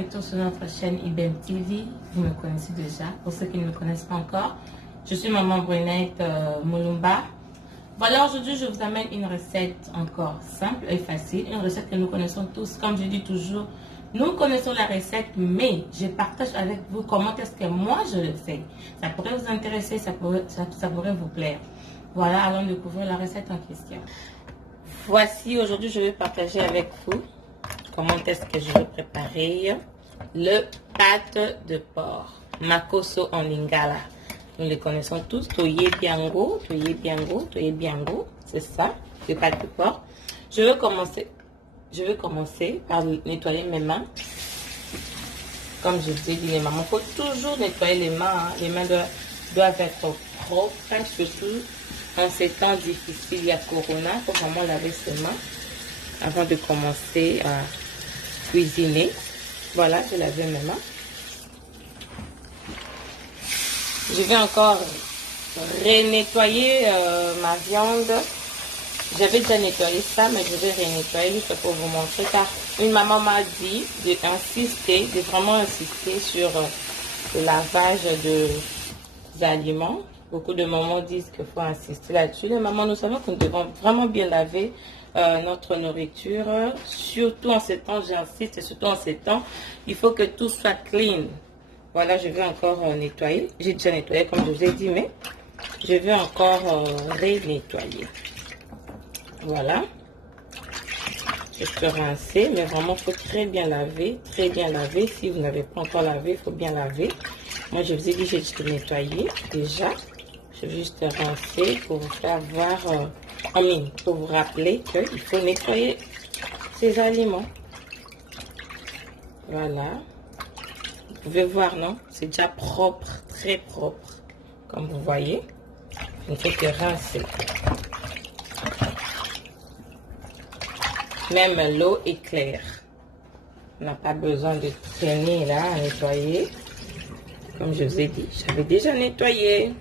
retour sur notre chaîne IBM TV. Vous me connaissez déjà. Pour ceux qui ne me connaissent pas encore, je suis maman Brunette Moulumba. Voilà, aujourd'hui je vous amène une recette encore simple et facile. Une recette que nous connaissons tous. Comme je dis toujours, nous connaissons la recette, mais je partage avec vous comment est-ce que moi je le fais. Ça pourrait vous intéresser, ça pourrait vous plaire. Voilà, allons découvrir la recette en question. Voici, aujourd'hui je vais partager avec vous comment est-ce que je vais préparer le pâte de porc, makoso en lingala. Nous les connaissons tous, toye biango, c'est ça, le pâte de porc. Je vais commencer par nettoyer mes mains. Comme je vous ai dit, les mamans, il faut toujours nettoyer les mains. Hein. Les mains doivent être propres, surtout en ces temps difficiles. Il y a Corona, il faut vraiment laver ses mains avant de commencer à cuisiner. Voilà, j'ai lavé mes mains. Je vais encore renettoyer ma viande. J'avais déjà nettoyé ça, mais je vais renettoyer juste pour vous montrer. Car une maman m'a dit de vraiment insister sur le lavage des aliments. Beaucoup de mamans disent qu'il faut insister là-dessus. Les mamans, nous savons que nous devons vraiment bien laver notre nourriture. Surtout en ces temps, j'insiste, surtout en ces temps, il faut que tout soit clean. Voilà, je vais encore nettoyer. J'ai déjà nettoyé comme je vous ai dit, mais je vais encore renettoyer. Voilà. Je peux rincer, mais vraiment, il faut très bien laver. Très bien laver. Si vous n'avez pas encore lavé, il faut bien laver. Moi, je vous ai dit, j'ai nettoyé déjà. Je vais juste rincer pour vous faire voir, pour vous rappeler qu'il faut nettoyer ces aliments. Voilà. Vous pouvez voir, non? C'est déjà propre, très propre. Comme vous voyez. Il ne faut que rincer. Même l'eau est claire. On n'a pas besoin de traîner là à nettoyer. Comme je vous ai dit, j'avais déjà nettoyé.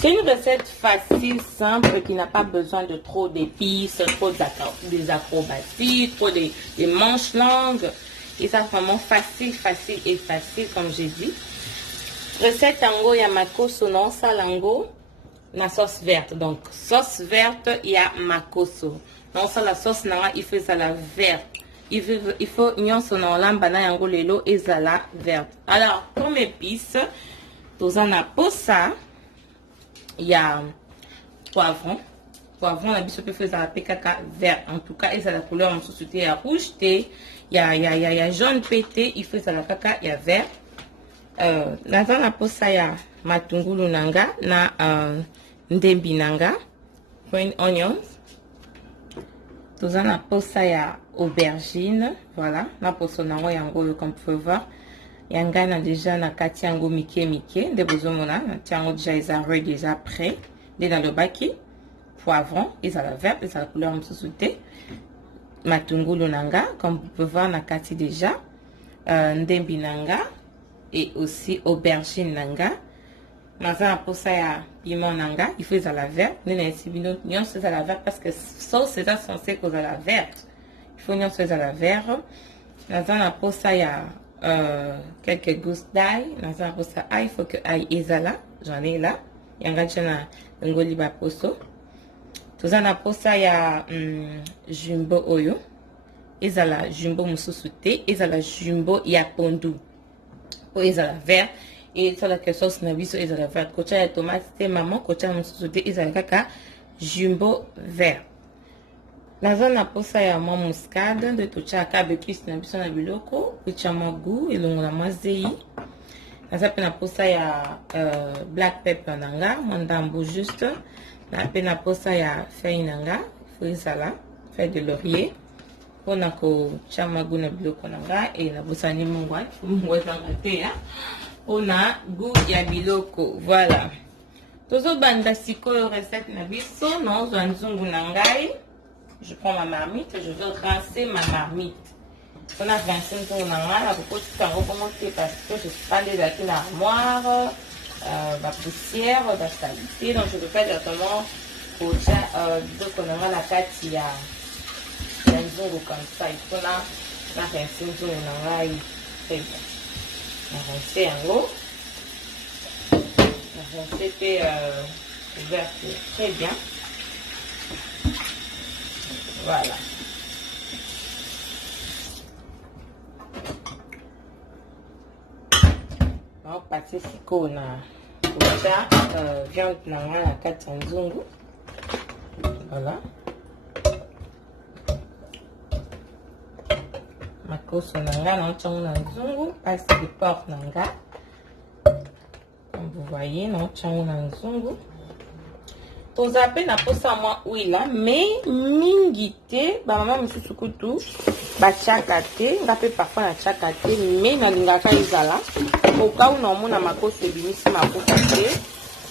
C'est une recette facile, simple, qui n'a pas besoin de trop d'épices, trop des acrobaties, trop des manches longues. Et ça, vraiment facile, comme j'ai dit. Recette tango yamako sonon salango na sauce verte. Donc, sauce verte, il y a makoso. Non, ça, la sauce nara, il faut ça la verte. Il faut nyon sonon lambana yango lelo et ça la verte. Alors, comme épices, tous en ça. Il y a poivron. Poivron, la biso peut faire la PKK vert. En tout cas, et ça la couleur en société à rouge. Il y a jaune pété. Il fait ça la caca, il y a vert. Dans la posa, il y a matungulu nanga, na ndembi nanga, green onions. Dans la posa, il y a aubergine. Voilà. La posa, il y a un gros, comme vous pouvez voir. Yanga na déjà na kati yango mike de bozomona na tiango déjà prêt dans le baki poivron et ça la verte et ça la couleur msusute matungulu nanga comme vous pouvez voir na kati déjà ndembi nanga et aussi aubergine nanga maza pour ça ya piment nanga il faut ça la verte nena sibino nyon c'est ça la verte parce que sauce c'est ça censé cause la verte il faut nyon c'est ça la verte maza pour ça ya quelques gousses d'ail dans un rosa ail il faut que ail ezala j'en ai là yanga tchana ngoli ba poso tout ça na posa ya jumbo oyo ezala jumbo mususu te ezala jumbo ya pondu o ezala vert et ça la que sauce na biso ezala vert kocha ya tomate te maman kocha mususu te ezala kaka jumbo vert. La zone na posa ya mwa muscade de tocha akabe plus na biso na biloko pecha magu elongo na mazei na zape na posa ya black pepper nanga mandambo juste na pe na posa ya feuille nanga feuille sala feuille de laurier pona ko chamagu na biloko nanga et na posa ni mungwa zanga te ya pona goût ya biloko voilà tozo banda sikoyo recette na biso no zo nzungu nangai. Je prends ma marmite, je vais rincer ma marmite. On a rincé un peu ma marmite, parce que je suis pas allée dans l'armoire, la poussière, la saleté. Donc je vais faire directement pour donc on aura la katia ya nzungu comme ça. Il faut na rincer nzungu na ngai très bien. Na rincer yango. Na rincer pe couvercle très bien. Voilà. On va passer siko na kocha viande na nga na kati ya nzungu. Voilà. Makoso na nga na chango na nzungu, passe de porc na nga. Comme vous voyez, na chango na nzungu. Toza pe na posa mwa huile, mais mingi te, ba mama misusu kutu ba chaka te, nga pe parfois na chaka te, mais na lingaka ezala. Oka una omona makoso ebimisi mafuta te,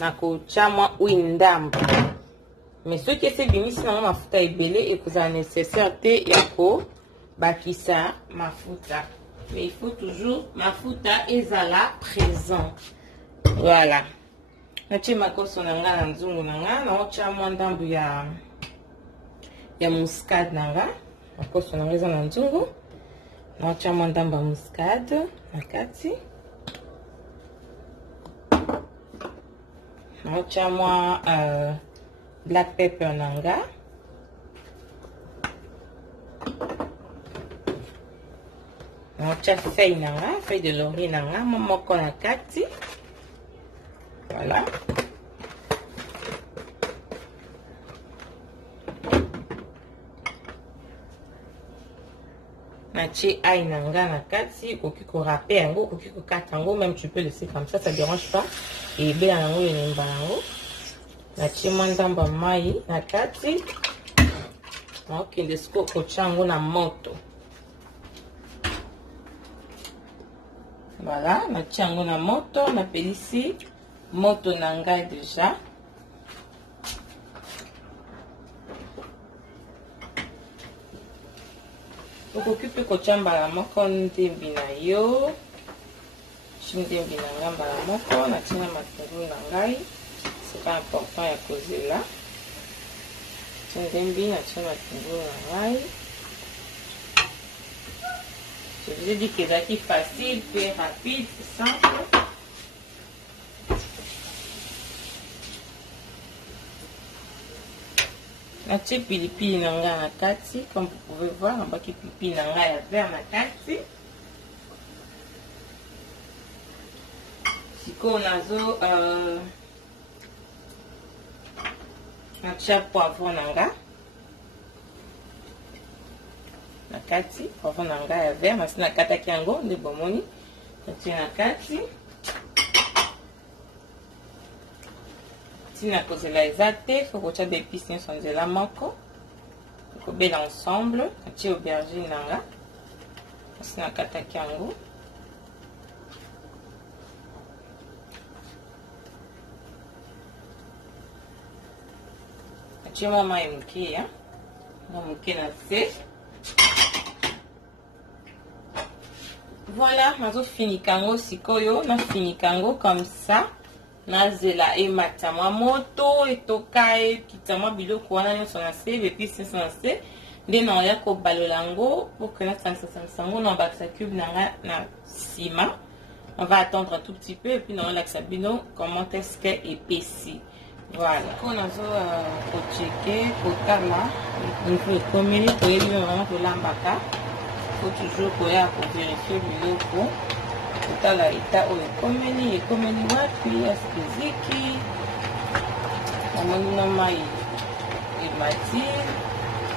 na kocha mwa huile ndamba. Mais ce qui est ebimisi na mafuta ebele ekozala nécessaire te ya ko bakisa mafuta. Mais il faut toujours mafuta ezala présent. Voilà. Nachi makoso na nga na nzungu na nga, na ocha mwa ndambu ya muscade na nga. Makoso na nga eza na nzungu. Na ocha mwa ndambu ya muscade na kati. Na ocha mwa black pepper na nga. Na ocha feuille na nga, feuille de laurier na nga, moko na kati. Voilà. Nachi ail na nga na kati, koki ko râper yango, koki ko kata yango, même tu peux laisser comme ça dérange pas. Et bien yango yenemba yango. Nachi mandamba mai na kati. Okende siko kocha yango na moto. Voilà, nachi yango na moto, na pelisi moto na ngai déjà. Okoki pe kotia mbala moko ndembi na yo. Ndembi na nga mbala moko, natina matungulu na ngai. C'est pas important ya kozela. Ndembi natia matungulu na ngai. Je vous ai dit que c'est facile, très rapide, c'est simple. Natie pilipili na nga na kati, comme vous pouvez voir, on va que pilipili na nga ya vert na kati. Siko nazo natia poivron na nga na kati, poivron na nga ya vert, masi na kataki yango nde bomoni. Natia na kati. Si na kozela eza te, faut kotia ba épices nyonso nzela moko. Kobela ensemble, natie aubergine na nga. Asi na kataki yango. Natie mwa mai moke ya. Mwa moke na se. Voilà, nazo finika yango sikoyo, na finika yango comme ça. Nazela e matamwa moto etoka e kitama biloko wana nyonso na se, épices nyonso na se. Nde na oya ko balola yango pour que na sansa yango na bakisa cube na nga na sima. On va attendre un tout petit peu et puis na lakisa bino comment est-ce que épaissi. Voilà. Ko nazo ko checker ko tala niveau ekomeli ko yebi vraiment ko lambaka. Faut toujours ko ya ko vérifier biloko. Tala ita oyo ekomeli wapi asikiziki namoni na mai emati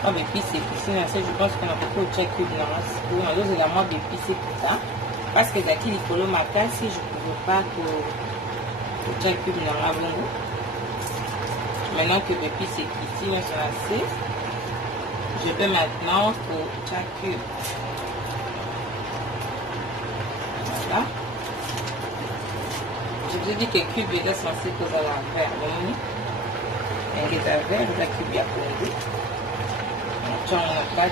mwa bepisi episi na se. Je pense qu'on a beaucoup de check cube na masiku nazozela mwa bepisi puta parce que ezalaki likolo makasi. Je ne pouvais pas ko check cube na nga bongo. Maintenant que bepisi episi nyonso na se, je peux maintenant ko check cube. Voilà. Je vous ai dit que le cube est censé causer la vert. Il est à vert, le cube est à pondu. On tient la pâte.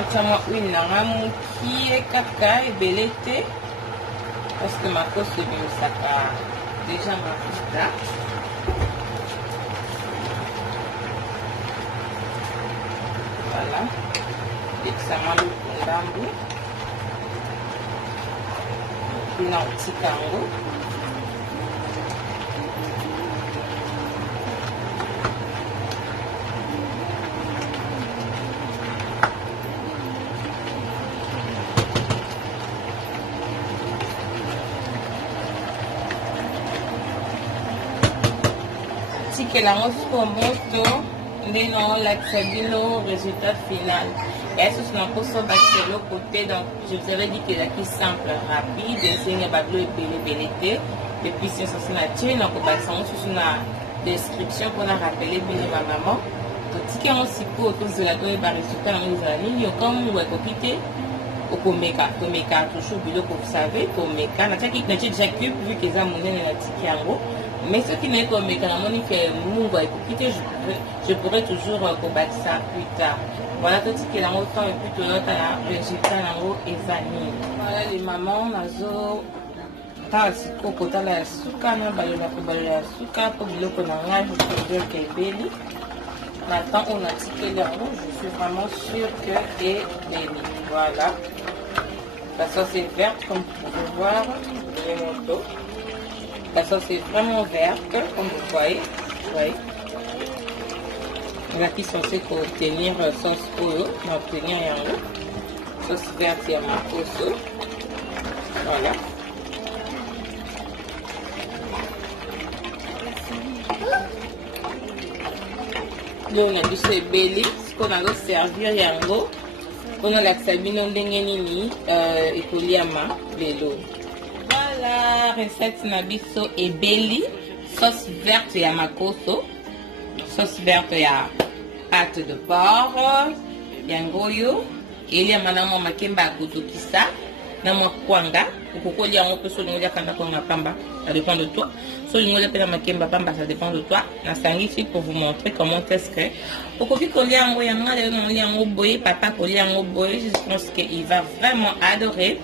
entièrement huile nangamu qui est caca et belleté parce que ma cause est bien ça déjà ma pita. Voilà, et ça m'a mis pour l'ambou. Non, petit kango. Que la moto non l'acceptino résultat final et ce sont encore sur le côté. Donc je vous avais dit que la qui simple rapide c'est une bablo et belleté depuis c'est ça nature donc bah ça sur une description pour la rappeler bien ma maman donc si on s'y peut autour de la donne par résultat dans les années il comme ouais copité au komeka toujours bilo pour vous savez komeka na taki na déjà que vu que ça monnaie na tiki yango. Mais ce qui n'est comme mécanisme que Mungo et Kukite, je pourrais toujours combattre ça plus tard. Voilà tout ce qui est dans autant et puis tout l'autre résultat dans l'eau et vanille. Voilà les mamans, nazo, ta siko kota la suka na balola ko balola suka pour biloko na nga je peux dire que belli. Maintenant on a tiqué l'eau, je suis vraiment sûre que est belli. Voilà. La sauce est verte comme vous pouvez voir, les motos. La sauce est vraiment verte, comme vous voyez. Oui. Il y a qui sont censés contenir sauce oyo, obtenir un sauce verte et un makoso. Voilà. Donc on a du sebeli, ce qu'on a servir yango. On a la sabino ndengeni et koliama lelo. La recette nabiso et belli sauce verte ya makoso sauce verte ya pâte de porc yangoyo ili ya manamo makemba kutokisa na mwakwanga ukokoli yango pe so lingolia kanda kwa pamba ça dépend de toi so lingolia pe na makemba pamba ça dépend de toi na sangi ici pour vous montrer comment est-ce que okoki kolia yango yanga lelo na yango boye papa kolia yango boye je pense qu'il va vraiment adorer.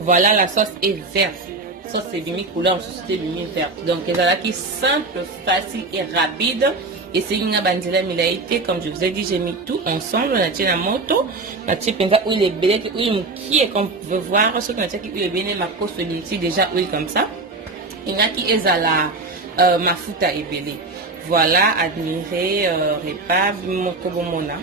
Voilà, la sauce est verte. Ça c'est bimi couleur société bimi verte donc elle a qui simple facile et rapide et c'est une bandela milaïté comme je vous ai dit j'ai mis tout ensemble on a tiré la moto on a tiré penza huile est belle huile qui est comme vous pouvez voir ce qu'on a tiré huile est belle ma peau se déjà huile comme ça il y a qui est à la mafuta est belle voilà admirer repas mona.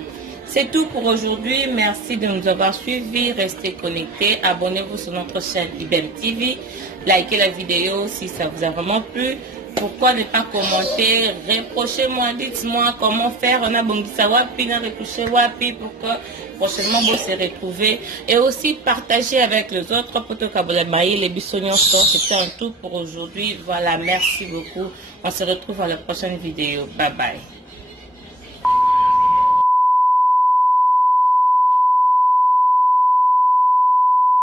C'est tout pour aujourd'hui. Merci de nous avoir suivis. Restez connectés. Abonnez-vous sur notre chaîne IBM TV. Likez la vidéo si ça vous a vraiment plu. Pourquoi ne pas commenter? Reprochez-moi, dites-moi comment faire. On a bongisa wapi, on a retouché wapi pour que prochainement vous se retrouver. Et aussi partager avec les autres potos kabolamaï, les bissonions sort. C'était un tout pour aujourd'hui. Voilà, merci beaucoup. On se retrouve à la prochaine vidéo. Bye bye.